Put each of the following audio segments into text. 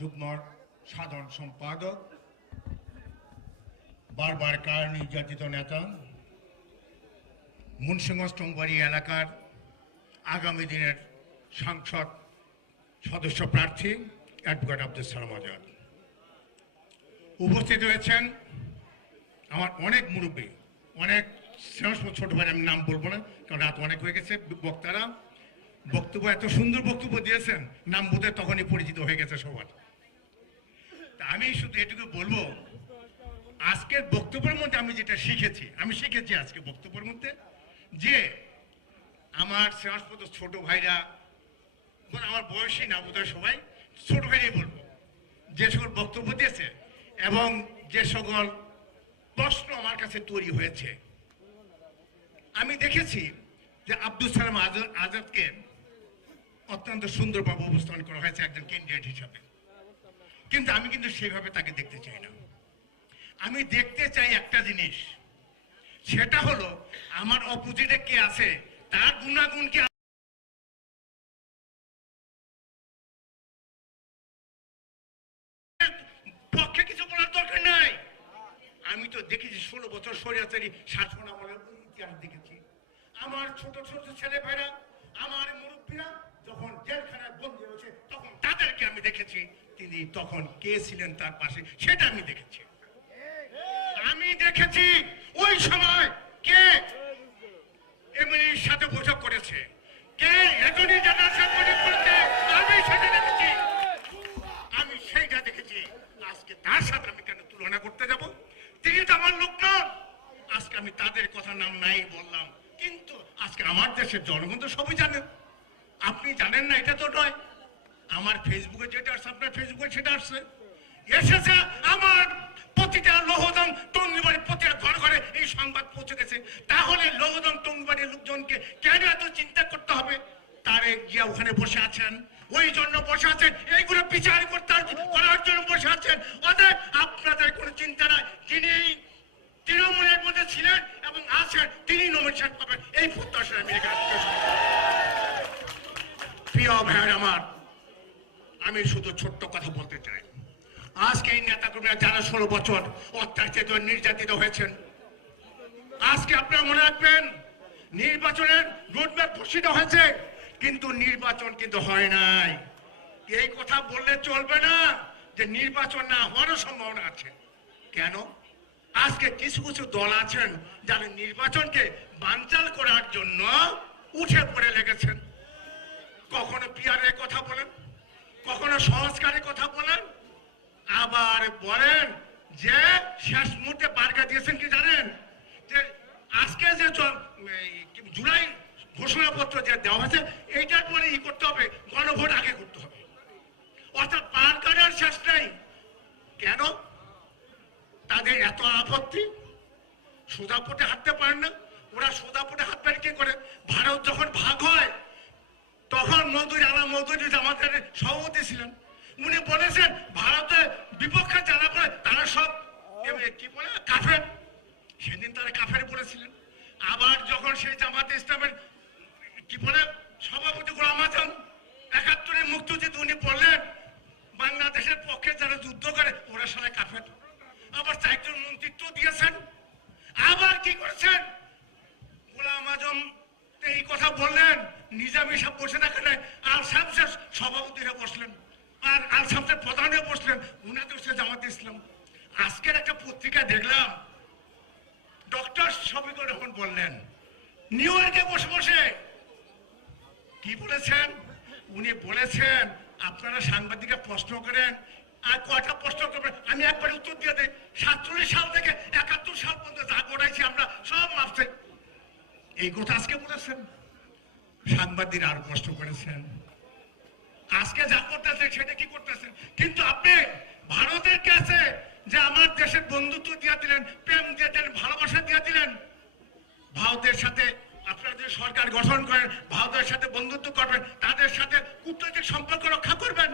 যুগ্ম সাধারণ সম্পাদক, বারবার কার নির্যাতিত নেতা, মুন্সিগঞ্জ এলাকার আগামী দিনের সাংসদ সদস্য প্রার্থী, অ্যাডভোকেট আব্দুল সালাম আজাদ। উপস্থিত হয়েছেন আমার অনেক মুরব্বী, অনেক শ্রেষ্ঠ ছোট ভাই আমি নাম বলব না, কারণ রাত অনেক হয়ে গেছে, বক্তারা বক্তব্য এত সুন্দর বক্তব্য দিয়েছেন, নাম বোধহয় তখনই পরিচিত হয়ে গেছে সবার। আমি শুধু এটুকু বলব, আজকের বক্তব্যের মধ্যে আমি যেটা শিখেছি, আমি শিখেছি আজকে বক্তব্যের মধ্যে যে আমার শ্রেষ্ঠপদ ছোট ভাইরা আমার বয়সী না বোধহয় সবাই, ছোট ভাইরাই বলব, যে সকল বক্তব্য দিয়েছে এবং যে সকল প্রশ্ন আমার কাছে তৈরি হয়েছে। আমি দেখেছি যে আব্দুল সালাম আজাদ আজাদকে অত্যন্ত সুন্দরভাবে উপস্থাপন করা হয়েছে একজন ক্যান্ডিডেট হিসাবে। কিন্তু আমি কিন্তু সেইভাবে তাকে দেখতে চাই না। আমি দেখতে চাই একটা জিনিস। সেটা হলো, আমার অপোজিটে কে আছে, তার গুণাগুণ কি পক্ষে কিছু বলার দরকার নাই। আমি তো দেখেছি, ষোলো বছর সরিয়াচারী শাসন আমলের ইতিহাস দেখেছি। আমার ছোট ছোট ছেলে ভাইরা, আমার মুরব্বীরা যখন জেলখানায় বন্দী হয়েছে তখন তাদেরকে আমি দেখেছি তিনি তখন কে ছিলেন তার পাশে, সেটা আমি দেখেছি। আমি দেখেছি ওই সময় কে এমনির সাথে বৈঠক করেছে, কে এজনি জানার সাথে করেছে, আমি সেটা দেখেছি। আমি সেইটা দেখেছি। আজকে তার সাথে আমি কেন তুলনা করতে যাব? তিনি তো আমার লোক নন আজকে আমি তাদের কথা নাম নাই বললাম, কিন্তু আজকে আমার দেশের জনগণ তো সবই জানেন আপনি জানেন না এটা তো নয় আমার ফেসবুকে যেটা আসছে, আপনার ফেসবুকে সেটা আসছে। এসেছে আমার প্রতিটা লোহদম টঙ্গিবাড়ির প্রতিটা ঘর ঘরে এই সংবাদ পৌঁছে গেছে। তাহলে লোহদম টঙ্গিবাড়ির লোকজনকে কেন এত চিন্তা করতে হবে? তারে গিয়া ওখানে বসে আছেন। ওই জন্য বসে আছেন। এইগুলো বিচার করতে করার জন্য বসে আছেন। অতএব আমি শুধু ছোট্ট কথা বলতে চাই। আজকে এই নেতাকর্মীরা যারা ষোলো বছর অত্যাচারিত নির্যাতিত হয়েছেন, আজকে আপনারা মনে রাখবেন, নির্বাচনের রোডম্যাপ ঘোষিত হয়েছে, কিন্তু নির্বাচন কিন্তু হয় নাই। এই কথা বললে চলবে না যে নির্বাচন না হওয়ারও সম্ভাবনা আছে। কেন? আজকে কিছু কিছু দল আছেন যারা নির্বাচনকে বানচাল করার জন্য উঠে পড়ে লেগেছেন। কখনো পিয়ারের কথা বলেন? কখনো সংস্কারের কথা বলেন? আবার বলেন যে শেষ মুহূর্তে বার্গা দিয়েছেন কি জানেন? যে আজকে যে জুলাই ঘোষণাপত্র যে দেওয়া হয়েছে, এইটার পরে ই করতে হবে, গণভোট আগে করতে হবে। অর্থাৎ পান কার্ডের শেষ নেই। কেন? তাদের এত আপত্তি? সোজাপটে হাঁটতে পারেন না ওরা সোজাপটে হাঁটবেন কি করে ভারত যখন ভাগ হয় তখন মধুর আলা মধুর আমাদের সভাপতি ছিলেন। উনি বলেছেন ভারতের বিপক্ষে যারা বলে তারা সব কি বলে, কাফের। সেদিন তারা কাফের বলেছিলেন। আবার যখন সেই জামাতে ইসলামের, কি বলে, সভাপতি গোলাম আজম একাত্তরের মুক্তিযুদ্ধ উনি বললেন, বাংলাদেশের পক্ষে যারা যুদ্ধ করে, ওরা সবাই কাফের। আবার চারজন মন্ত্রিত্ব দিয়েছেন। আবার কি করেছেন? গোলাম আজম এই কথা বললেন, নিজামী সাহেব বসে থাকেন নাই আল শামসের সভাপতি হয়ে বসলেন আর আল শামসের প্রধান বসলেন। উনাদের হচ্ছে জামাত ইসলাম। আজকের একটা পত্রিকা দেখলাম, ডক্টর শফিকুর রহমান বললেন, নিউ ইয়র্কে বসে বসে। কি বলেছেন? উনি বলেছেন, আপনারা সাংবাদিকরা প্রশ্ন করেন, আর কয়টা প্রশ্ন করবেন? আমি একবার উত্তর দিয়ে দিই। সাতচল্লিশ সাল থেকে একাত্তর সাল পর্যন্ত যা করাইছি আমরা, সব মাপছে। এই কথা আজকে বলেছেন। সাংবাদিক আরও প্রশ্ন করেছেন। আজকে যা করতেছে সেটা কি করতেছেন কিন্তু আপনি ভারতের কাছে যে আমার দেশের বন্ধুত্ব দিয়ে দিলেন প্রেম দিয়ে দিলেন ভালোবাসা দিয়ে দিলেন ভারতের সাথে আপনারা যে সরকার গঠন করেন ভারতের সাথে বন্ধুত্ব করবেন তাদের সাথে কূটনৈতিক সম্পর্ক রক্ষা করবেন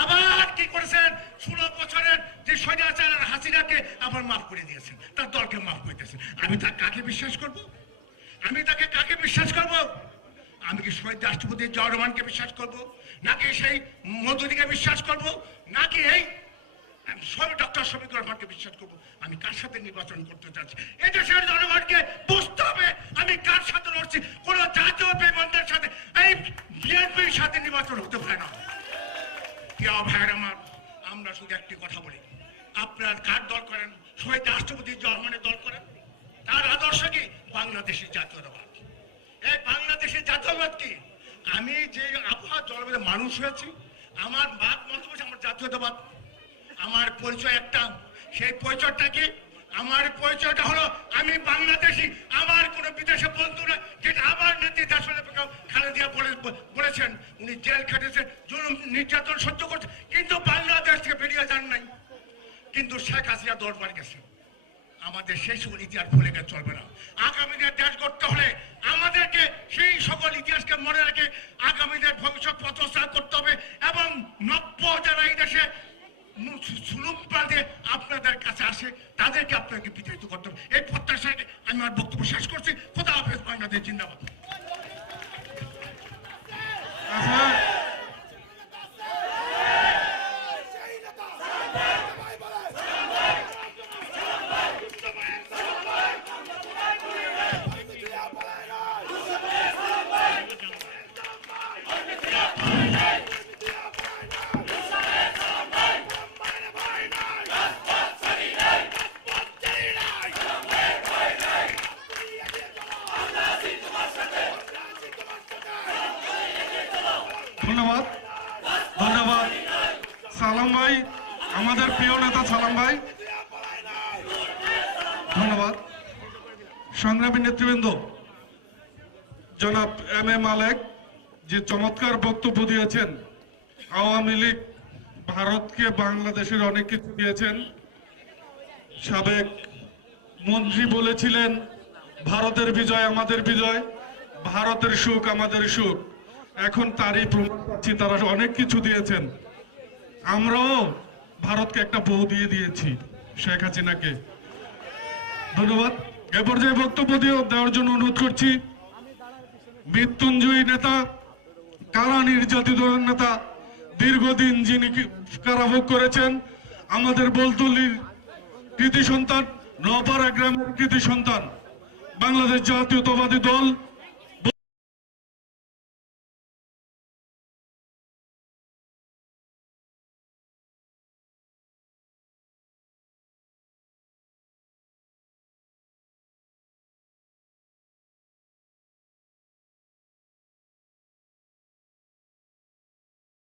আবার কি করেছেন ষোলো বছরের যে স্বৈরাচার আর হাসিনাকে আবার মাফ করে দিয়েছেন। তার দলকে মাফ করে দিয়েছেন। আমি তা কাকে বিশ্বাস করব? আমি তাকে কাকে বিশ্বাস করব? আমি কি শহীদ রাষ্ট্রপতি জিয়া রহমানকে বিশ্বাস করব? নাকি সেই মজুরিকে বিশ্বাস করব? নাকি এই ডক্টর বিশ্বাস করব? আমি কার সাথে নির্বাচন করতে চাচ্ছি? জনগণকে বুঝতে হবে আমি কার সাথে লড়ছি। কোন জাতীয় বেমানদের সাথে, এই বিএনপির সাথে নির্বাচন হতে পারে না। ভাইয়ের আমার, আমরা শুধু একটি কথা বলি। আপনার কার দল করেন? শহীদ রাষ্ট্রপতি জর্মানের দল করেন? তার আদর্শ কি বাংলাদেশের জাতীয়তাবাদ। এই বাংলাদেশের জাতীয়বাদ কি? আমি যে আবহাওয়া জলবায়ু মানুষ হয়েছি, আমার বাদ মত আমার জাতীয়তাবাদ। আমার পরিচয় একটা। সেই পরিচয়টা কি আমার পরিচয়টা হলো আমি বাংলাদেশি। আমার কোনো বিদেশে বন্ধু না, যেটা আমার নেত্রী আসলে খালেদিয়া বলে, বলেছেন। উনি জেল খেটেছেন জুলুম নির্যাতন সহ্য করছে, কিন্তু বাংলাদেশ থেকে বেরিয়ে যান নাই। কিন্তু শেখ হাসিনা দরবার গেছে। আমাদের সেই সকল ইতিহাস ভুলে গেলে চলবে না। আগামী দিনে দেশ গড়তে হলে আমাদেরকে সেই সকল ইতিহাসকে মনে রেখে আগামী দিনের ভবিষ্যৎ প্রতিষ্ঠা করতে হবে এবং নব্য যারা এই দেশে আপনাদের কাছে আসে, তাদেরকে আপনাকে বিতাড়িত করতে হবে। এই প্রত্যাশায় আমি আমার বক্তব্য শেষ করছি। খোদা হাফেজ, বাংলাদেশ জিন্দাবাদ আচ্ছা ধন্যবাদ ধন্যবাদ সালাম ভাই, আমাদের প্রিয় নেতা সালাম ভাই। ধন্যবাদ। সংগ্রামী নেতৃবৃন্দ, জনাব এম এ মালেক যে চমৎকার বক্তব্য দিয়েছেন, আওয়ামী লীগ ভারতকে বাংলাদেশের অনেক কিছু দিয়েছেন। সাবেক মন্ত্রী বলেছিলেন, ভারতের বিজয় আমাদের বিজয়, ভারতের সুখ আমাদের সুখ। এখন তারই প্রমাণ পাচ্ছি, তারা অনেক কিছু দিয়েছেন। আমরাও ভারতকে একটা বউ দিয়ে দিয়েছি, শেখ হাসিনাকে। ধন্যবাদ। এ পর্যায়ে বক্তব্য দিয়ে দেওয়ার জন্য অনুরোধ করছি, মৃত্যুঞ্জয়ী নেতা, কারা নির্যাতিত নেতা, দীর্ঘদিন যিনি কারাভোগ করেছেন, আমাদের বলতলির কৃতি সন্তান নপাড়া গ্রামের কৃতি সন্তান, বাংলাদেশ জাতীয়তাবাদী দল